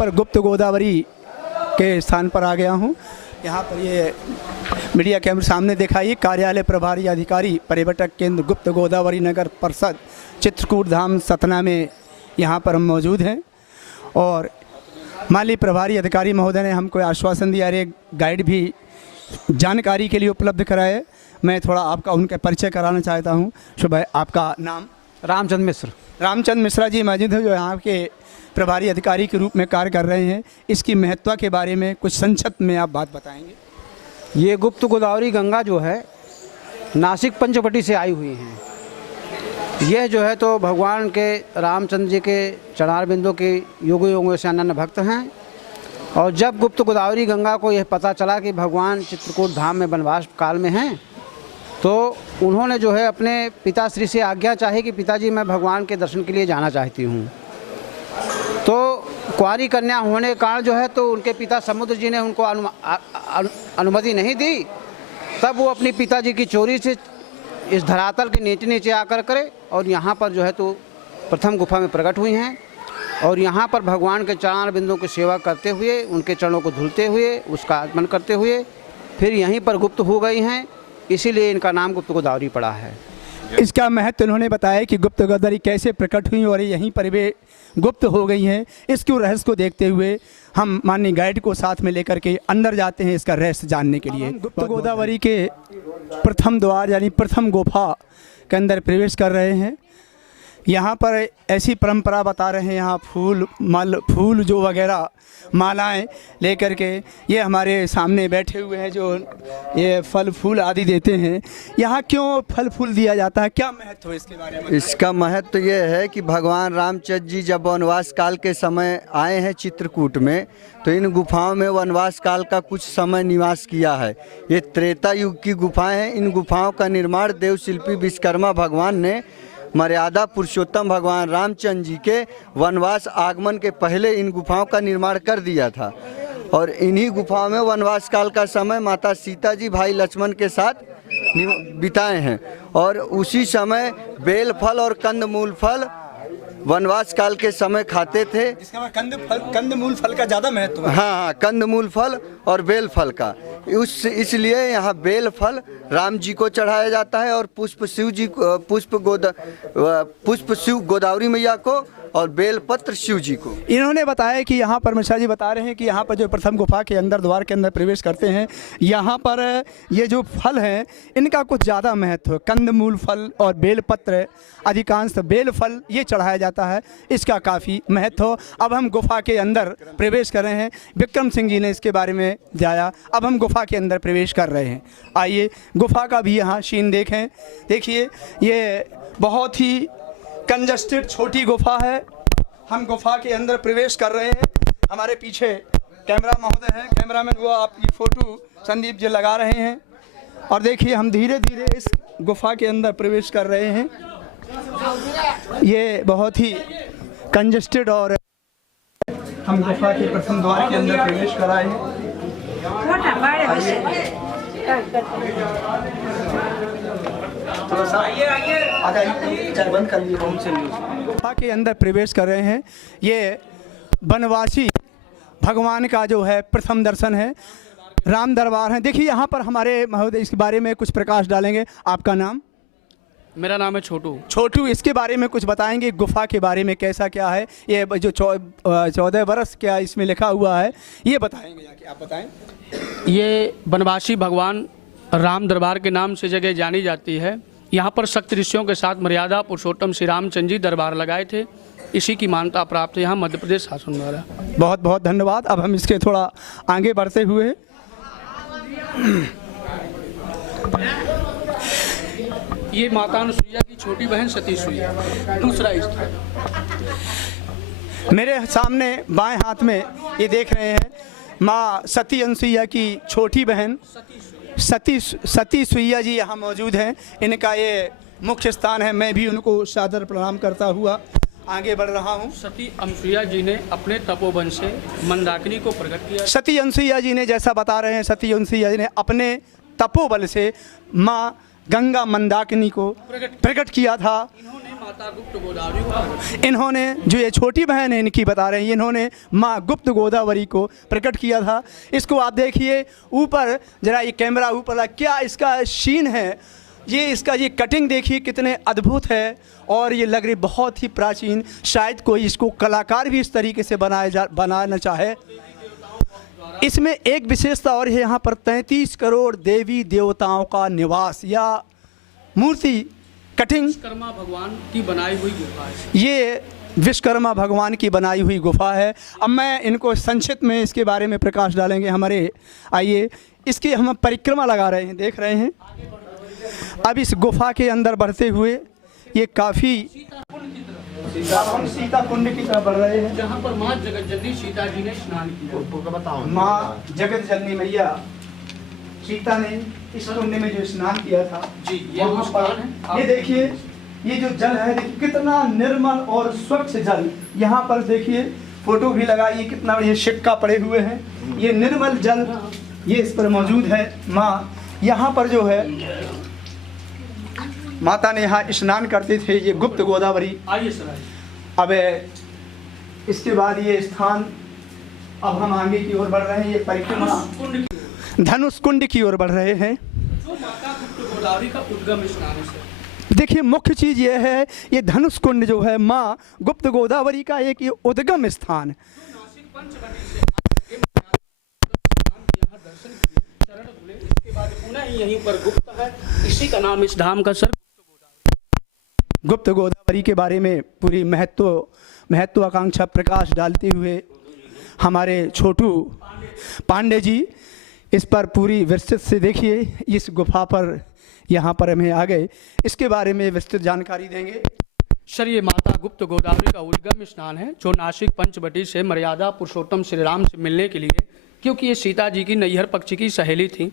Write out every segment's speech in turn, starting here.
पर गुप्त गोदावरी के स्थान पर आ गया हूँ। यहाँ पर ये मीडिया कैमरे सामने दिखाइए, कार्यालय प्रभारी अधिकारी पर्यटक केंद्र गुप्त गोदावरी नगर परिषद चित्रकूट धाम सतना में यहाँ पर हम मौजूद हैं। और माली प्रभारी अधिकारी महोदय ने हमको आश्वासन दिया, एक गाइड भी जानकारी के लिए उपलब्ध कराए। मैं थोड़ा आपका उनका परिचय कराना चाहता हूँ। सुबह आपका नाम? रामचंद्र मिश्र। रामचंद्र मिश्रा जी मौजूद हैं, जो यहाँ के प्रभारी अधिकारी के रूप में कार्य कर रहे हैं। इसकी महत्ता के बारे में कुछ संक्षिप्त में आप बात बताएंगे? ये गुप्त गोदावरी गंगा जो है नासिक पंचवटी से आई हुई हैं। यह जो है तो भगवान के रामचंद्र जी के चरणार बिंदु के युगों युगों से अनन्य भक्त हैं। और जब गुप्त गोदावरी गंगा को यह पता चला कि भगवान चित्रकूट धाम में वनवास काल में हैं, तो उन्होंने जो है अपने पिताश्री से आज्ञा चाही कि पिताजी मैं भगवान के दर्शन के लिए जाना चाहती हूँ। तो कुंवारी कन्या होने के कारण जो है तो उनके पिता समुद्र जी ने उनको अनुमति नहीं दी। तब वो अपनी पिताजी की चोरी से इस धरातल के नीचे नीचे आकर करे और यहाँ पर जो है तो प्रथम गुफा में प्रकट हुई हैं। और यहाँ पर भगवान के चरण बिंदुओं की सेवा करते हुए, उनके चरणों को धुलते हुए, उसका आगमन करते हुए फिर यहीं पर गुप्त हो गई हैं। इसीलिए इनका नाम गुप्त गोदावरी पड़ा है। इसका महत्व उन्होंने बताया कि गुप्त गोदावरी कैसे प्रकट हुई और यहीं पर वे गुप्त हो गई हैं। इसके रहस्य को देखते हुए हम माननीय गाइड को साथ में लेकर के अंदर जाते हैं इसका रहस्य जानने के लिए। गुप्त गोदावरी के प्रथम द्वार यानी प्रथम गुफा के अंदर प्रवेश कर रहे हैं। यहाँ पर ऐसी परंपरा बता रहे हैं, यहाँ फूल जो वगैरह मालाएं लेकर के ये हमारे सामने बैठे हुए हैं जो ये फल फूल आदि देते हैं। यहाँ क्यों फल फूल दिया जाता है, क्या महत्व है इसके बारे में? इसका महत्व ये है कि भगवान रामचंद्र जी जब वनवास काल के समय आए हैं चित्रकूट में, तो इन गुफाओं में वनवास काल का कुछ समय निवास किया है। ये त्रेता युग की गुफाएं हैं। इन गुफाओं का निर्माण देव शिल्पी विश्वकर्मा भगवान ने मर्यादा पुरुषोत्तम भगवान रामचंद्र जी के वनवास आगमन के पहले इन गुफाओं का निर्माण कर दिया था। और इन्हीं गुफाओं में वनवास काल का समय माता सीता जी भाई लक्ष्मण के साथ बिताए हैं। और उसी समय बेल फल और कंदमूल फल वनवास काल के समय खाते थे। इसका कंदमूल फल का ज़्यादा महत्व है। हाँ, कंदमूल फल और बेल फल का। इसलिए यहाँ बेल फल राम जी को चढ़ाया जाता है और पुष्प शिव गोदावरी मैया को और बेलपत्र शिव जी को। इन्होंने बताया कि यहाँ पर मिश्रा जी बता रहे हैं कि यहाँ पर जो प्रथम गुफा के अंदर द्वार के अंदर प्रवेश करते हैं, यहाँ पर ये जो फल हैं इनका कुछ ज़्यादा महत्व है। कंदमूल फल और बेलपत्र, अधिकांश बेल फल ये चढ़ाया जाता है, इसका काफ़ी महत्व। अब हम गुफा के अंदर प्रवेश कर रहे हैं। विक्रम सिंह जी ने इसके बारे में जाया। अब हम गुफा के अंदर प्रवेश कर रहे हैं। आइए गुफा का भी यहाँ सीन देखें। देखिए ये बहुत ही कंजस्टेड छोटी गुफा है। हम गुफा के अंदर प्रवेश कर रहे हैं। हमारे पीछे कैमरा महोदय हैं, कैमरामैन वो आपकी फ़ोटो संदीप जी लगा रहे हैं। और देखिए हम धीरे धीरे इस गुफा के अंदर प्रवेश कर रहे हैं। ये बहुत ही कंजस्टेड और हम गुफा के प्रथम द्वार के अंदर प्रवेश कर रहे हैं। बंद कर लिए। गुफा के अंदर प्रवेश कर रहे हैं। ये वनवासी भगवान का जो है प्रथम दर्शन है। राम दरबार है। देखिए यहाँ पर हमारे महोदय इसके बारे में कुछ प्रकाश डालेंगे। आपका नाम? मेरा नाम है छोटू। छोटू, इसके बारे में कुछ बताएंगे, गुफा के बारे में कैसा क्या है? ये जो 14 वर्ष क्या इसमें लिखा हुआ है ये बताएंगे जाके, आप बताएं। ये वनवासी भगवान राम दरबार के नाम से जगह जानी जाती है। यहाँ पर सख्त ऋषियों के साथ मर्यादा पुरुषोत्तम श्री रामचंद्र जी दरबार लगाए थे। इसी की मान्यता प्राप्त है यहाँ मध्य प्रदेश शासन द्वारा। बहुत बहुत धन्यवाद। अब हम इसके थोड़ा आगे बढ़ते हुए ये माता अनुसुईया की छोटी बहन सती सुईया दूसरा स्थान। मेरे सामने बाएं हाथ में ये देख रहे हैं माँ सती अनुसुईया की छोटी बहन सती सुईया जी यहाँ मौजूद हैं। इनका ये मुख्य स्थान है। मैं भी उनको सादर प्रणाम करता हुआ आगे बढ़ रहा हूँ। सती अनुसुईया जी ने अपने तपोवन से मंदाकिनी को प्रकट किया। सती अनुसुईया जी ने, जैसा बता रहे हैं, सती अनुसुईया जी ने अपने तपोबल से माँ गंगा मंदाकिनी को प्रकट किया था। इन्होंने माता गुप्त गोदावरी को, इन्होंने जो ये छोटी बहन है इनकी बता रहे हैं, इन्होंने माँ गुप्त गोदावरी को प्रकट किया था। इसको आप देखिए ऊपर, जरा ये कैमरा ऊपर ला, क्या इसका सीन है, ये इसका ये कटिंग देखिए कितने अद्भुत है और ये लग रही बहुत ही प्राचीन। शायद कोई इसको कलाकार भी इस तरीके से बनाना चाहे। इसमें एक विशेषता और है, यहाँ पर 33 करोड़ देवी देवताओं का निवास या मूर्ति कटिंग विश्वकर्मा भगवान की बनाई हुई गुफा है। ये विश्वकर्मा भगवान की बनाई हुई गुफा है। अब मैं इनको संक्षिप्त में इसके बारे में प्रकाश डालेंगे हमारे। आइए, इसकी हम परिक्रमा लगा रहे हैं, देख रहे हैं। अब इस गुफा के अंदर बढ़ते हुए ये काफ़ी, हम सीता कुंड की तरफ बढ़ रहे हैं, जहाँ पर माँ जगत जननी सीता जी ने स्नान किया। माँ जगत जननी मैया सीता ने इस कुंड में जो स्नान किया था जी, ये वो वहाँ पर स्थान है। ये देखिए, ये जो जल है देखिए कितना निर्मल और स्वच्छ जल। यहाँ पर देखिए फोटो भी लगाइए, कितना ये सिक्का पड़े हुए हैं, ये निर्मल जल ये इस पर मौजूद है। माँ यहाँ पर जो है माता ने यहाँ स्नान करते थे, ये गुप्त गोदावरी। आइए सर, आइए। अब इसके बाद ये स्थान, अब हम आगे की ओर बढ़ रहे हैं, ये परिक्रमा कुंड की, धनुष कुंड की ओर बढ़ रहे हैं। जो माता गुप्त गोदावरी का उद्गम स्नान है सर। देखिए मुख्य चीज़ ये है, ये धनुष कुंड जो है माँ गुप्त गोदावरी का एक ये उद्गम स्थान। नासिक पंचवटी से आके यहाँ दर्शन किए, चरण धुले, इसके बाद पुनः यहीं पर गुप्त है, इसी का नाम इस धाम का सर गुप्त गोदावरी के बारे में पूरी महत्वाकांक्षा प्रकाश डालते हुए हमारे छोटू पांडे जी इस पर पूरी विस्तृत से देखिए, इस गुफा पर यहाँ पर हमें आ गए, इसके बारे में विस्तृत जानकारी देंगे। सर ये माता गुप्त गोदावरी का उद्गम स्नान है, जो नासिक पंचवटी से मर्यादा पुरुषोत्तम श्री राम से मिलने के लिए, क्योंकि ये सीता जी की नैहर पक्ष की सहेली थी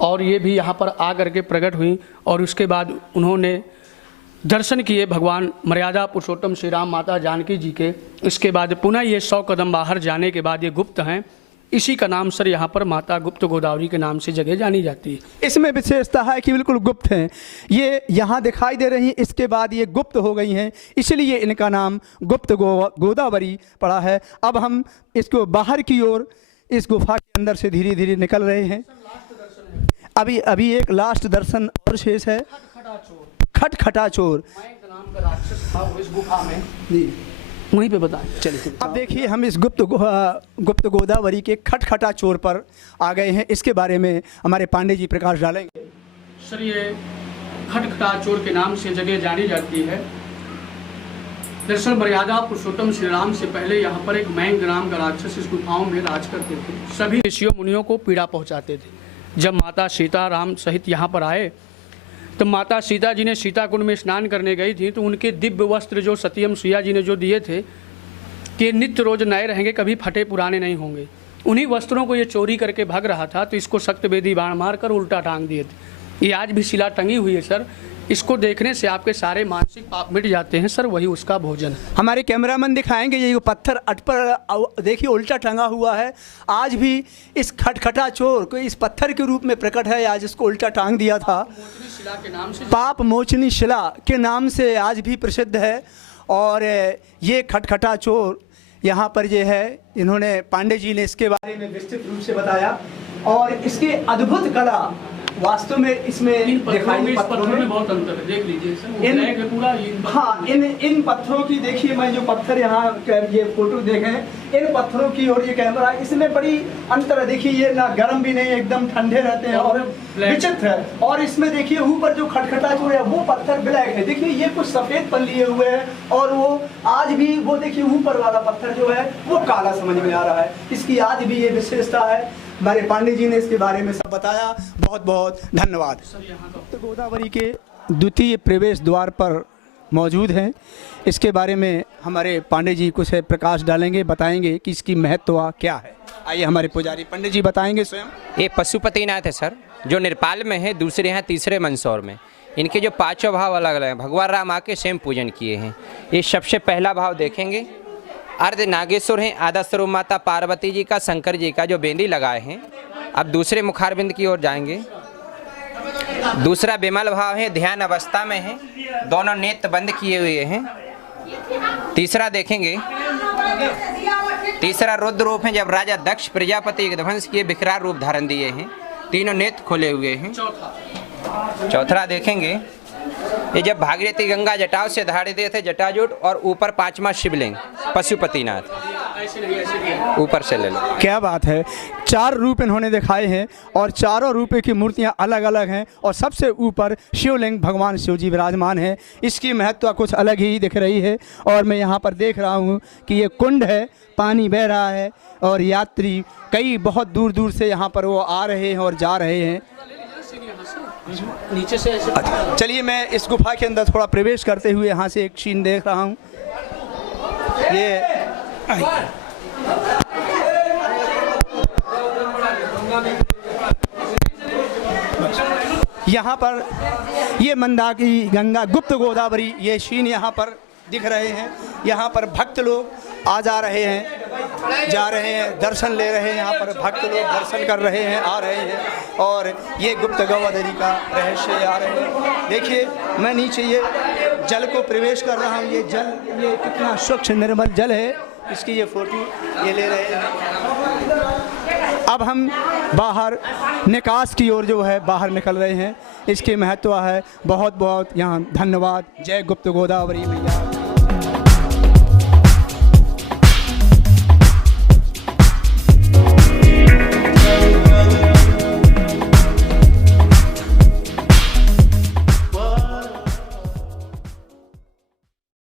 और ये भी यहाँ पर आ करके प्रकट हुई और उसके बाद उन्होंने दर्शन किए भगवान मर्यादा पुरुषोत्तम श्री राम माता जानकी जी के। इसके बाद पुनः ये 100 कदम बाहर जाने के बाद ये गुप्त हैं, इसी का नाम सर यहाँ पर माता गुप्त गोदावरी के नाम से जगह जानी जाती है। इसमें विशेषता है कि बिल्कुल गुप्त हैं, ये यहाँ दिखाई दे रही हैं, इसके बाद ये गुप्त हो गई हैं, इसलिए इनका नाम गुप्त गोदावरी पड़ा है। अब हम इसको बाहर की ओर इस गुफा के अंदर से धीरे धीरे निकल रहे हैं। अभी एक लास्ट दर्शन और शेष है, खटखटाचोर नाम का राक्षस था वो इस गुफा में, जी वहीं पे बताएं। चलिए अब देखिए हम इस गुप्त गोदावरी के खटखटाचोर पर आ गए हैं, इसके बारे में हमारे पांडे जी प्रकाश डालेंगे। सर ये खटखटाचोर के नाम से जगह जानी जाती है। दरअसल मर्यादा पुरुषोत्तम श्री राम से पहले यहाँ पर एक मैंग नाम का राक्षस इस गुफाओं में राज करते थे, सभी ऋषियों मुनियों को पीड़ा पहुँचाते थे। जब माता सीता राम सहित यहाँ पर आए तो माता सीता जी ने सीता कुंड में स्नान करने गई थी, तो उनके दिव्य वस्त्र जो सत्यम सुया जी ने जो दिए थे कि नित्य रोज नए रहेंगे, कभी फटे पुराने नहीं होंगे, उन्हीं वस्त्रों को ये चोरी करके भाग रहा था, तो इसको शक्तवेदी बाण मारकर उल्टा टांग दिए थे। ये आज भी शिला टंगी हुई है सर, इसको देखने से आपके सारे मानसिक पाप मिट जाते हैं सर, वही उसका भोजन है। हमारे कैमरामैन दिखाएंगे, ये पत्थर अट पर देखिए उल्टा टंगा हुआ है, आज भी इस खटखटाचोर को इस पत्थर के रूप में प्रकट है, आज इसको उल्टा टांग दिया था। शिला के नाम से, पाप मोचनी शिला के नाम से आज भी प्रसिद्ध है। और ये खटखटाचोर यहाँ पर ये है, इन्होंने पांडे जी ने इसके बारे में विस्तृत रूप से बताया और इसकी अद्भुत कला वास्तव में इसमें दिखाई, पत्थरों में बहुत अंतर है, देख लीजिए सर, पूरा हाँ इन पत्थरों की देखिए, मैं जो पत्थर यहाँ ये फोटो देखें, इन पत्थरों की और ये कैमरा, इसमें बड़ी अंतर है। देखिए ये ना गर्म भी नहीं, एकदम ठंडे रहते हैं और विचित्र है। और इसमें देखिए ऊपर जो खटखटाचोर है वो पत्थर ब्लैक है, देखिए ये कुछ सफ़ेद पन लिए हुए हैं और वो आज भी वो देखिए ऊपर वाला पत्थर जो है वो काला समझ में आ रहा है, इसकी आज भी ये विशेषता है। हमारे पांडे जी ने इसके बारे में सब बताया, बहुत बहुत धन्यवाद। गुप्त गोदावरी के द्वितीय प्रवेश द्वार पर मौजूद हैं, इसके बारे में हमारे पांडे जी कुछ प्रकाश डालेंगे, बताएंगे कि इसकी महत्व क्या है। आइए हमारे पुजारी पंडित जी बताएंगे स्वयं। ये पशुपतिनाथ है सर, जो नेपाल में है, दूसरे हैं तीसरे मंदसौर में। इनके जो पांचों भाव अलग अलग हैं, भगवान राम आके स्वयं पूजन किए हैं। ये सबसे पहला भाव देखेंगे, अर्ध नागेश्वर हैं, आधा स्वरूप माता पार्वती जी का, शंकर जी का जो बेंदी लगाए हैं। अब दूसरे मुखारबिंद की ओर जाएंगे, दूसरा विमल भाव है, ध्यान अवस्था में है, दोनों नेत्र बंद किए हुए हैं। तीसरा देखेंगे, तीसरा रुद्र रूप है, जब राजा दक्ष प्रजापति के ध्वंस किए विकराल रूप धारण दिए हैं, तीनों नेत्र खोले हुए हैं। चौथा देखेंगे, ये जब भागीरथी गंगा जटाओं से धारे दिए थे जटाजूट, और ऊपर पांचवा शिवलिंग पशुपतिनाथ, ऊपर से ले लो। क्या बात है, 4 रूप इन्होंने दिखाए हैं और चारों रूप की मूर्तियां अलग अलग हैं और सबसे ऊपर शिवलिंग भगवान शिव जी विराजमान हैं। इसकी महत्व कुछ अलग ही दिख रही है। और मैं यहाँ पर देख रहा हूँ कि ये कुंड है, पानी बह रहा है और यात्री कई बहुत दूर दूर से यहाँ पर वो आ रहे हैं और जा रहे हैं। नीचे से ऐसे चलिए मैं इस गुफा के अंदर थोड़ा प्रवेश करते हुए यहाँ से एक सीन देख रहा हूँ। ये यहाँ पर ये मंदाकिनी गंगा, गुप्त गोदावरी, ये सीन यहाँ पर दिख रहे हैं। यहाँ पर भक्त लोग आ जा रहे हैं, जा रहे हैं, दर्शन ले रहे हैं। यहाँ पर भक्त लोग दर्शन कर रहे हैं, आ रहे हैं और ये गुप्त गोदावरी का रहस्य आ रहे हैं। देखिए मैं नीचे ये जल को प्रवेश कर रहा हूँ। ये जल, ये कितना स्वच्छ निर्मल जल है, इसकी ये फोटो ये ले रहे हैं। अब हम बाहर निकास की ओर जो है बाहर निकल रहे हैं। इसकी महत्व है बहुत बहुत। यहाँ धन्यवाद। जय गुप्त गोदावरी मैया।